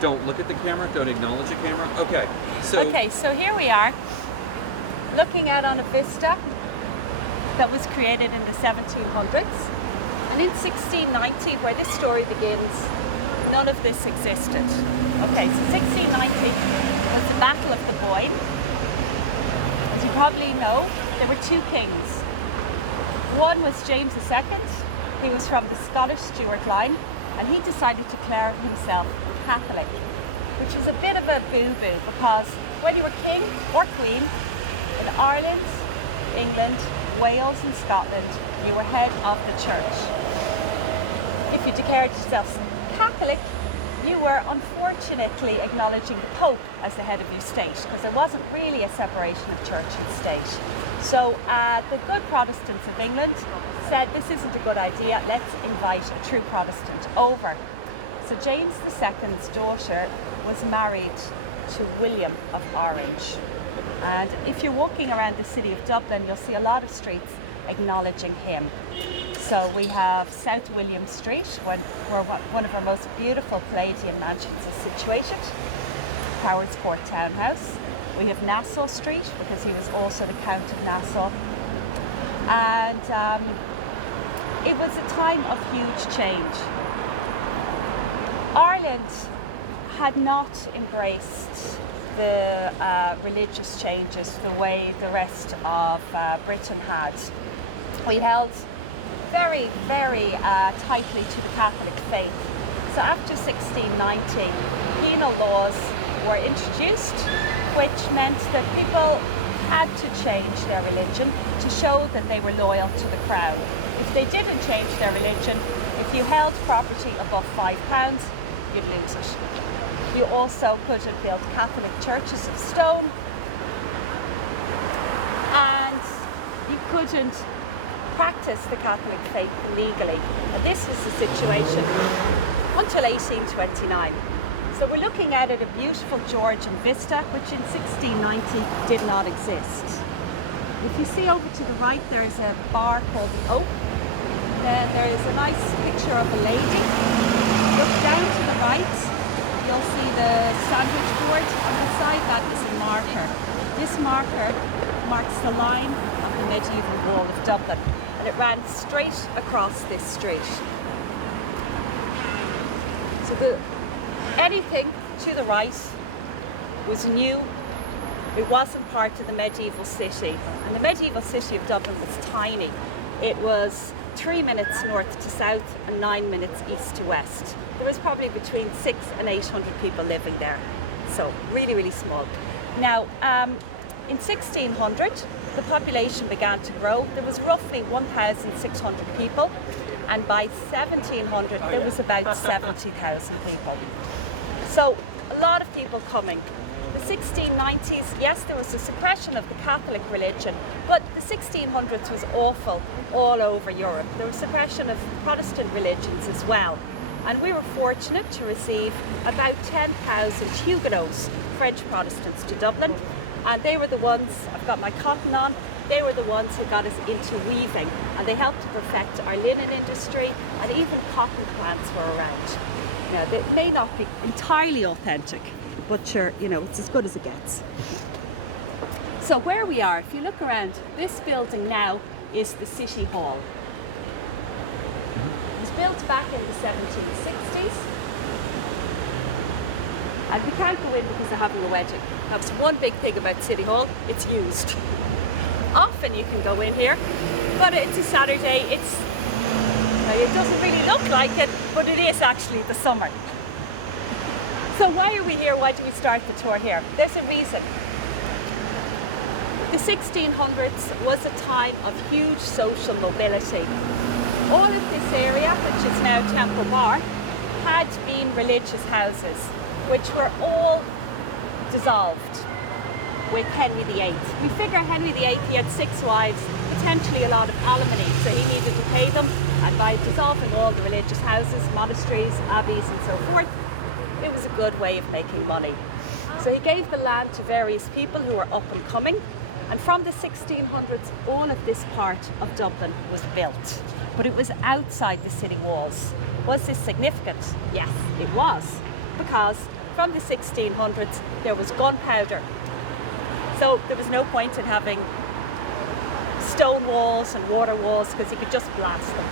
Don't look at the camera, don't acknowledge the camera. Okay, so here we are, looking out on a vista that was created in the 1700s. And in 1690, where this story begins, none of this existed. Okay, so 1690 was the Battle of the Boyne. As you probably know, there were two kings. One was James II. He was from the Scottish Stuart line, and he decided to declare himself Catholic, which is a bit of a boo-boo, because when you were king or queen in Ireland, England, Wales and Scotland, you were head of the church. If you declared yourself Catholic, you were unfortunately acknowledging the Pope as the head of your state, because there wasn't really a separation of church and state. So the good Protestants of England said, this isn't a good idea, let's invite a true Protestant over. So James II's daughter was married to William of Orange. And if you're walking around the city of Dublin, you'll see a lot of streets acknowledging him. So we have South William Street, where one of our most beautiful Palladian mansions is situated, Powers Court Townhouse. We have Nassau Street, because he was also the Count of Nassau. And it was a time of huge change. Ireland had not embraced the religious changes the way the rest of Britain had. We held very, very tightly to the Catholic faith. So after 1690, penal laws were introduced, which meant that people had to change their religion to show that they were loyal to the crown. If they didn't change their religion, if you held property above £5, you'd lose it. You also couldn't build Catholic churches of stone, and you couldn't practice the Catholic faith legally. And this was the situation until 1829. So we're looking at a beautiful Georgian vista, which in 1690 did not exist. If you see over to the right, there's a bar called the Oak. Then there is a nice picture of a lady. Look down to the right, you'll see the sandwich board, and beside that is a marker. This marker marks the line of the medieval wall of Dublin, and it ran straight across this street. So anything to the right was new. It wasn't part of the medieval city, and the medieval city of Dublin was tiny. It was 3 minutes north to south and 9 minutes east to west. There was probably between 600 and 800 people living there, so really, really small. Now, in 1600, the population began to grow. There was roughly 1,600 people, and by 1700, there was about 70,000 people. So, a lot of people coming. The 1690s, yes, there was a suppression of the Catholic religion, but the 1600s was awful all over Europe. There was suppression of Protestant religions as well. And we were fortunate to receive about 10,000 Huguenots, French Protestants, to Dublin. And they were the ones, I've got my cotton on, they were the ones who got us into weaving. And they helped to perfect our linen industry, and even cotton plants were around. Now, they may not be entirely authentic, but sure, you know, it's as good as it gets. So where we are, if you look around, this building now is the City Hall. It was built back in the 1760s. And we can't go in because they're having a wedding. That's one big thing about City Hall, it's used. Often you can go in here, but it's a Saturday, it doesn't really look like it, but it is actually the summer. So why are we here? Why do we start the tour here? There's a reason. The 1600s was a time of huge social mobility. All of this area, which is now Temple Bar, had been religious houses, which were all dissolved with Henry VIII. We figure Henry VIII, he had 6 wives, potentially a lot of alimony, so he needed to pay them, and by dissolving all the religious houses, monasteries, abbeys and so forth, it was a good way of making money. So he gave the land to various people who were up and coming, and from the 1600s, all of this part of Dublin was built, but it was outside the city walls. Was this significant? Yes, it was. because from the 1600s there was gunpowder. So there was no point in having stone walls and water walls because you could just blast them.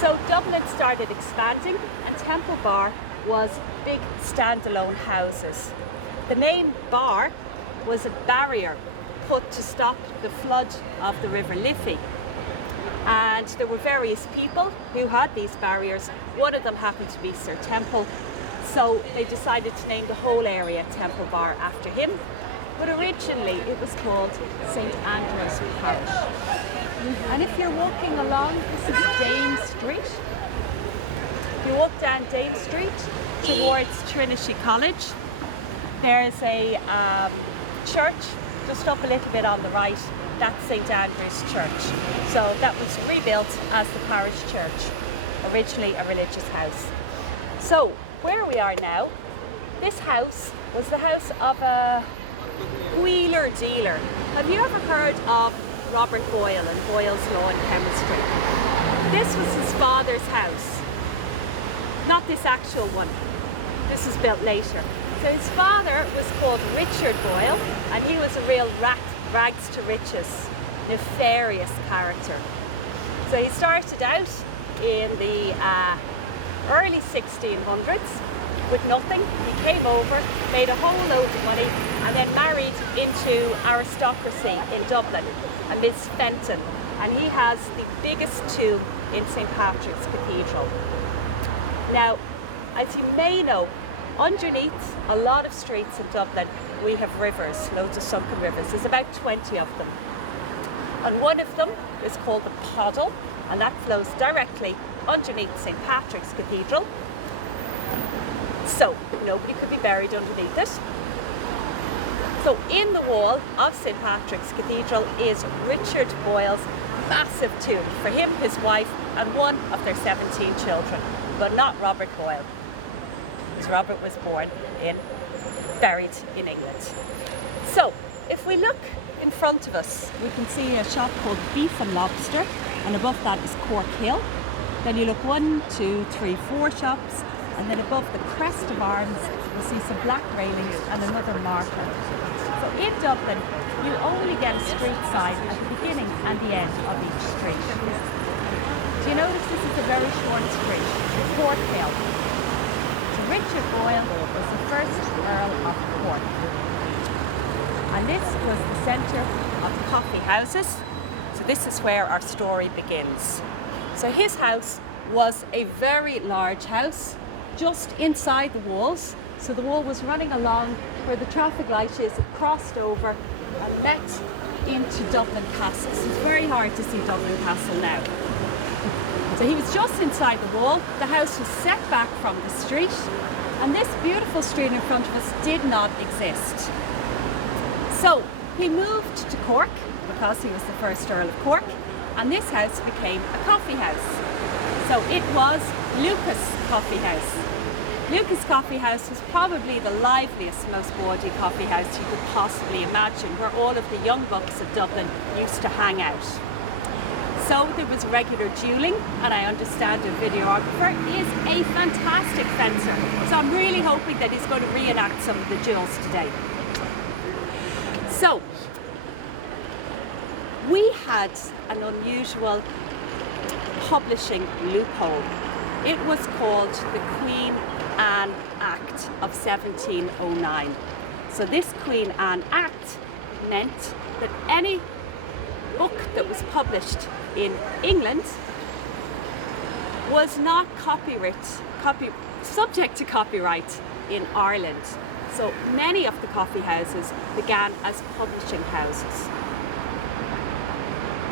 So Dublin started expanding, and Temple Bar was big standalone houses. The main bar was a barrier put to stop the flood of the River Liffey. And there were various people who had these barriers. One of them happened to be Sir Temple, so they decided to name the whole area Temple Bar after him. But originally it was called St. Andrew's Parish. And if you're walking along, this is Dame Street. You walk down Dame Street towards Trinity College. There's a church just up a little bit on the right. That's St. Andrew's Church. So that was rebuilt as the parish church, originally a religious house. So where we are now, this house was the house of a wheeler dealer. Have you ever heard of Robert Boyle and Boyle's Law and Chemistry? This was his father's house, not this actual one. This was built later. So his father was called Richard Boyle, and he was a real rags to riches, nefarious character. So he started out in the early 1600s with nothing. He came over, made a whole load of money, and then married into aristocracy in Dublin, a Miss Fenton. And he has the biggest tomb in St. Patrick's Cathedral. Now, as you may know, underneath a lot of streets in Dublin, we have rivers, loads of sunken rivers. There's about 20 of them. And one of them is called the Poddle, and that flows directly underneath St. Patrick's Cathedral. So nobody could be buried underneath it. So in the wall of St. Patrick's Cathedral is Richard Boyle's massive tomb for him, his wife, and one of their 17 children, but not Robert Boyle, because Robert was buried in England. So if we look in front of us, we can see a shop called Beef and Lobster, and above that is Cork Hill. Then you look 1, 2, 3, 4 shops, and then above the crest of arms you'll see some black railings and another marker. So in Dublin you only get a street sign at the beginning and the end of each street. Do you notice this is a very short street, Cork Hill. So Richard Boyle was the first Earl of Cork, and this was the centre of the coffee houses. So this is where our story begins. So his house was a very large house, just inside the walls. So the wall was running along where the traffic light is. It crossed over and met into Dublin Castle. So it's very hard to see Dublin Castle now. So he was just inside the wall. The house was set back from the street, and this beautiful street in front of us did not exist. So he moved to Cork because he was the first Earl of Cork, and this house became a coffee house. So it was Lucas Coffee House. Lucas Coffee House was probably the liveliest, most bawdy coffee house you could possibly imagine, where all of the young bucks of Dublin used to hang out. So there was regular duelling, and I understand the videographer is a fantastic fencer. So I'm really hoping that he's going to reenact some of the duels today. So we had an unusual publishing loophole. It was called the Queen Anne Act of 1709. So this Queen Anne Act meant that any book that was published in England was not subject to copyright in Ireland. So many of the coffee houses began as publishing houses.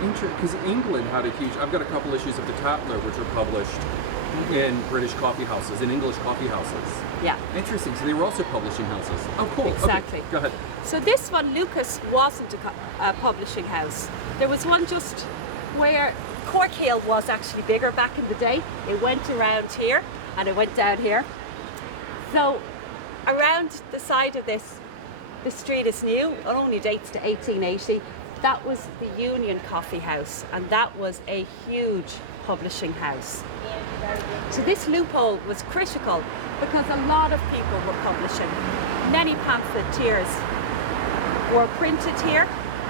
Because England had a huge, I've got a couple issues of the Tatler which were published in British coffee houses, in English coffee houses. Yeah. Interesting, so they were also publishing houses. Oh, cool. Exactly. Okay, go ahead. So this one, Lucas, wasn't a publishing house. There was one just where Cork Hill was actually bigger back in the day. It went around here and it went down here. So around the side of this, the street is new. It only dates to 1880. That was the Union Coffee House, and that was a huge publishing house. So this loophole was critical because a lot of people were publishing. Many pamphleteers were printed here,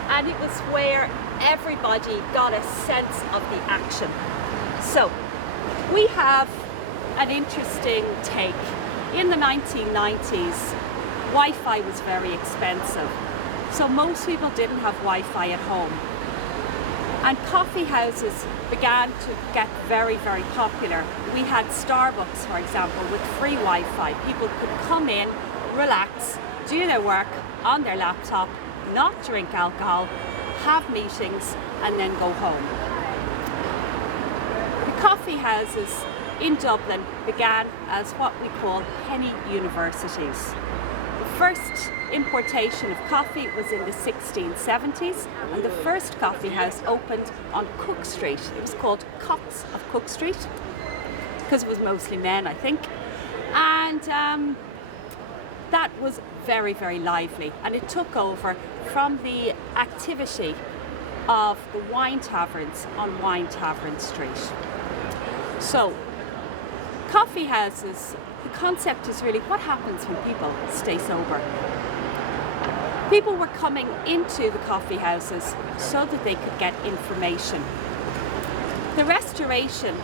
and it was where everybody got a sense of the action. So we have an interesting take. In the 1990s, Wi-Fi was very expensive, so most people didn't have Wi-Fi at home. And coffee houses began to get very, very popular. We had Starbucks, for example, with free Wi-Fi. People could come in, relax, do their work on their laptop, not drink alcohol, have meetings, and then go home. The coffee houses in Dublin began as what we call penny universities. The first importation of coffee was in the 1670s, and the first coffee house opened on Cook Street. It was called Cox of Cook Street because it was mostly men, I think. And that was very, very lively, and it took over from the activity of the wine taverns on Wine Tavern Street. So, coffee houses, the concept is really what happens when people stay sober. People were coming into the coffee houses so that they could get information. The restoration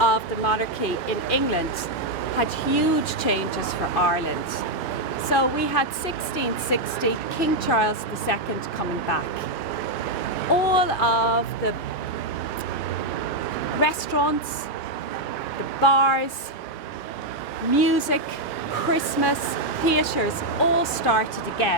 of the monarchy in England had huge changes for Ireland. So we had 1660, King Charles II coming back. All of the restaurants, the bars, music, Christmas, theatres all started again.